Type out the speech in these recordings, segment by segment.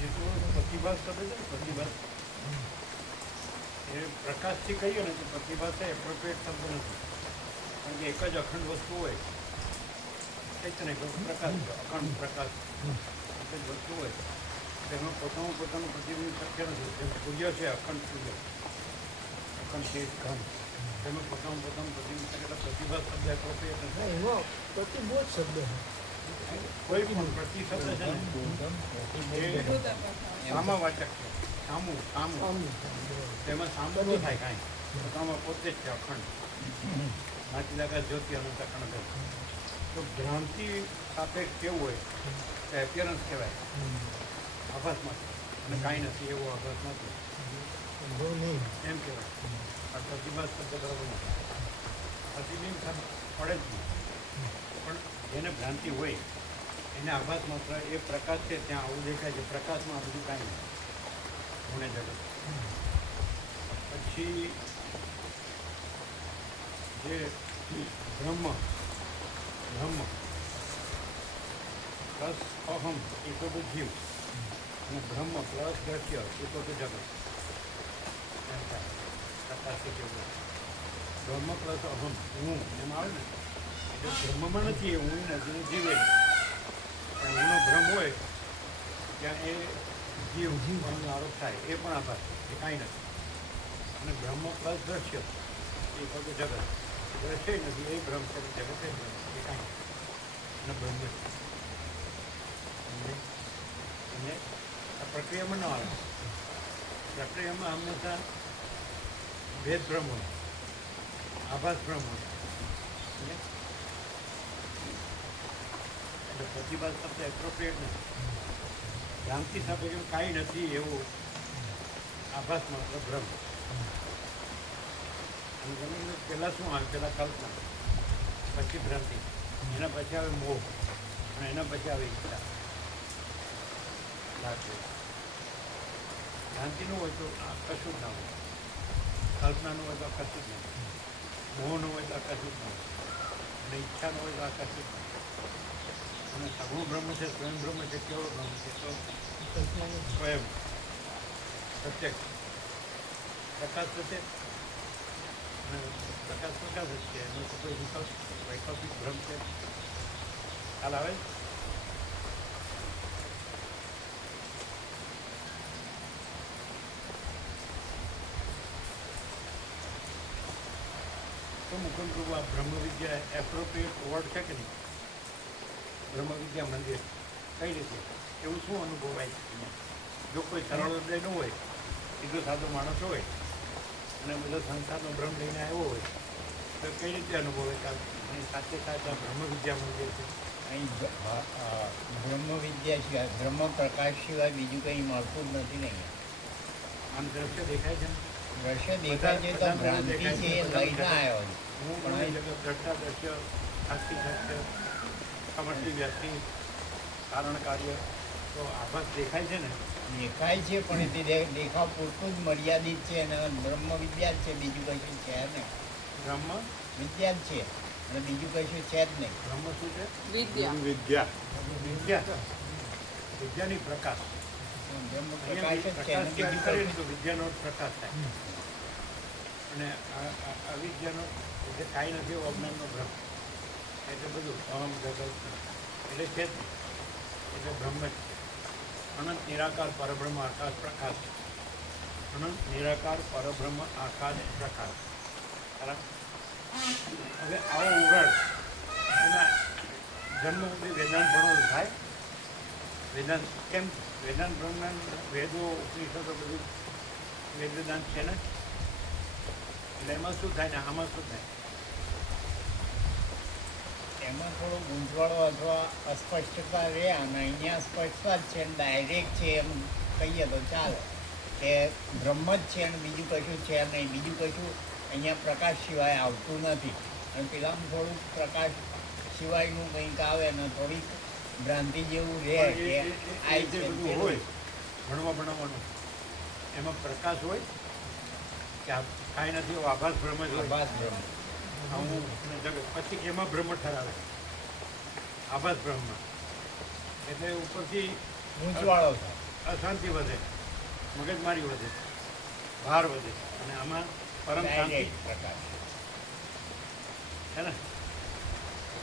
એ તો પ્રતિભાસ શબ્દ છે ને પ્રતિભાસ. એ પ્રકાશથી કહીએ ને તો પ્રતિભાસ એપ્રોપ્રિએટ શબ્દ નથી. કારણ કે એક જ અખંડ વસ્તુ હોય. કઈ છે ને પ્રકાશ અખંડ પ્રકાશ. એક જ વસ્તુ હોય. તેમાં પોતાનું પોતાનું પ્રતિબિંબ શક્ય નથી. જેમ સૂર્ય છે અખંડ સૂર્ય. અખંડ છે ઘન. તેમાં પોતાનું પોતાનું પ્રતિબિંબ શક્ય એટલે પ્રતિભાસ શબ્દ એપ્રોપ્રિએટ નથી. એનો પ્રતિબોધ શબ્દ કોઈ પણ પ્રતિશબ્દ છે સામાવાચક છે. સામું સામું. તેમાં સાંભળ ન થાય કાંઈ. પોતામાં પોતે જ છે અખંડ. બાકી લાગે જ્યોતિ અનંત અખંડ તો ભ્રાંતિ સાથે કેવું હોય? તે અપિયરન્સ કહેવાય. આભાસમાં. અને કાંઈ નથી એવો નથી એમ કહેવાય. આ પ્રતિભાસ શબ્દ બરાબર નથી. પ્રતિબિંબ પડે જ નહીં. પણ જેને ભ્રાંતિ હોય એને આભાસ માત્ર એ પ્રકાશ છે, ત્યાં આવું દેખાય છે. પ્રકાશમાં બધું કાંઈ નથી. ગુણે જગત પછી જે બ્રહ્મ બ્રહ્મ, પ્લસ અહમ, એ તો બધું જીવ. અને બ્રહ્મ પ્લસ દ્રશ્ય, એ તો બધું જગત. થાય. પ્રકાશથી કેવું બ્રહ્મ પ્લસ અહમ, હું, એમ આવે ને? એટલે બ્રહ્મમાં નથી, એ હું નથી જીવે. નહીં. એનો ભ્રમ હોય, ત્યાં એ જીવ ભ્રમનો આરોપ થાય, એ પણ આભાર. એ કાંઈ નથી. અને બ્રહ્મ પ્લસ દ્રશ્ય. એ તો જગત. દ્રશ્ય નથી, એ ભ્રમ છે, જગત એ ભ્રમ એ કાંઈ અને બ્રહ્મ છે અને આ પ્રક્રિયામાં ન આવે. પ્રક્રિયામાં હંમેશા ભેદ ભ્રમ હોય. આભાસ ભ્રમ હોય? એટલે પ્રતિભા શબ્દ એપ્રોપ્રિએટ નથી. ભ્રાંતિ સાથે એમ કાંઈ નથી એવું આભાસ માત્ર ભ્રમ. અને તમે પહેલાં શું આવે? પહેલાં કલ્પના. પછી ભ્રાંતિ. એના પછી આવે મોહ. અને એના પછી આવે ઈચ્છા. લાગે. ભ્રાંતિનું હોય તો કશું જ ના હોય. કલ્પનાનું હોય તો કશું જ નહીં મોહનું હોય તો કશું જ ના હોય. અને ઈચ્છાનું હોય તો આકર્ષિત નહીં અને સગુણ બ્રહ્મ છે સ્વયં બ્રહ્મ છે કેવળ બ્રહ્મ છે તો સ્વયં પ્રત્યક્ષ પ્રકાશ પ્રત્યે અને પ્રકાશ પ્રકાશ જ છે એનો કોઈ વિકલ્પ વૈકલ્પિક ભ્રમ છે ખ્યાલ આવે તો મુકુંદ પ્રભુ આ બ્રહ્મ વિદ્યા એપ્રોપ્રિએટ વર્ડ છે કે નહીં બ્રહ્મ વિદ્યા મંદિર. કઈ રીતે? એવું શું અનુભવાય જો કોઈ સરળ હૃદય ન હોય સીધો સાધો માણસ હોય અને બધો સંસારનો ભ્રમ લઈને આવ્યો હોય તો કઈ રીતે અનુભવે કે સાથે સાથે આ બ્રહ્મ વિદ્યા મંદિર છે. અહીં બ- અ, અ, બ્રહ્મ વિદ્યા સિવાય બ્રહ્મ પ્રકાશ સિવાય બીજું કંઈ મળતું જ નથી નહીં આમ દ્રશ્ય દેખાય છે દ્રશ્ય દેખાય છે તો ભ્રાંતિ છે. એ લઈને આવ્યો હું પણ દ્રશ્ય સાક્ષી સત્ય સમષ્ટિ વ્યક્તિ કારણ કાર્ય તો આભાસ દેખાય છે ને? દેખાય છે પણ તે દેખાવ પૂરતું જ મર્યાદિત છે અને બ્રહ્મ વિદ્યા જ છે બીજું કશું છે ને બ્રહ્મ? વિદ્યા જ છે અને બીજું કશું છે જ નહીં. બ્રહ્મ શું છે? વિદ્યા. વિદ્યા. વિદ્યા. વિદ્યાની પ્રકાશ. બ્રહ્મ પ્રકાશ જ છે વિદ્યાનો પ્રકાશ થાય. અને અવિદ્યાનો એટલે કાંઈ નથી અજ્ઞાનનો ભ્રમ એટલે બધું અહમ જગત એટલે છે એટલે બ્રહ્મ અનંત, નિરાકાર, પરબ્રહ્મ, આકાશ, પ્રકાશ. અનંત, નિરાકાર, પરબ્રહ્મ, આકાશ, પ્રકાશ. બરાબર હવે આવો ઉગાડ એના જન્મ સુધી વેદાંત ભણો થાય. વેદાંત કેમ? વેદાંત બ્રહ્માંડ વેદો, ઉપનિષદો બધું વેદ વેદાંત છે ને? એટલે એમાં શું થાય ને આમાં શું થાય? એમાં થોડો ગૂંચવાડો અથવા અસ્પષ્ટતા રહે અને અહીંયા સ્પષ્ટતા જ છે ડાયરેક્ટ છે એમ કહીએ તો ચાલે. કે બ્રહ્મ જ છે અને બીજું કશું છે નહીં. બીજું કશું અહીંયા પ્રકાશ સિવાય આવતું નથી. અને પેલામાં થોડુંક પ્રકાશ સિવાયનું કંઈક આવે અને થોડીક ભ્રાંતિ જેવું રહે કે આ જે બધું હોય ભણવા ભણાવવાનું એમાં પ્રકાશ હોય કે કાંઈ નથી આભાસ ભ્રમ જ આભાસ બ્રહ્મ. ને જગત. પછી એમાં બ્રહ્મ ઠરાવે. આભાસ બ્રહ્મ. એટલે ઉપરથી ઊંચવાળો અશાંતિ વધે. મગજમારી વધે. ભાર વધે. અને આમાં પરમ શાંતિ. પ્રકાશ છે. ને?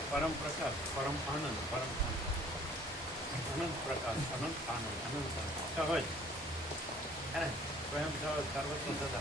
પરમ પ્રકાશ પરમ આનંદ પરમ શાંતિ. અનંત પ્રકાશ અનંત આનંદ અનંત. સહજ. હે ને? સ્વયં સહજ સર્વસ્વ સદા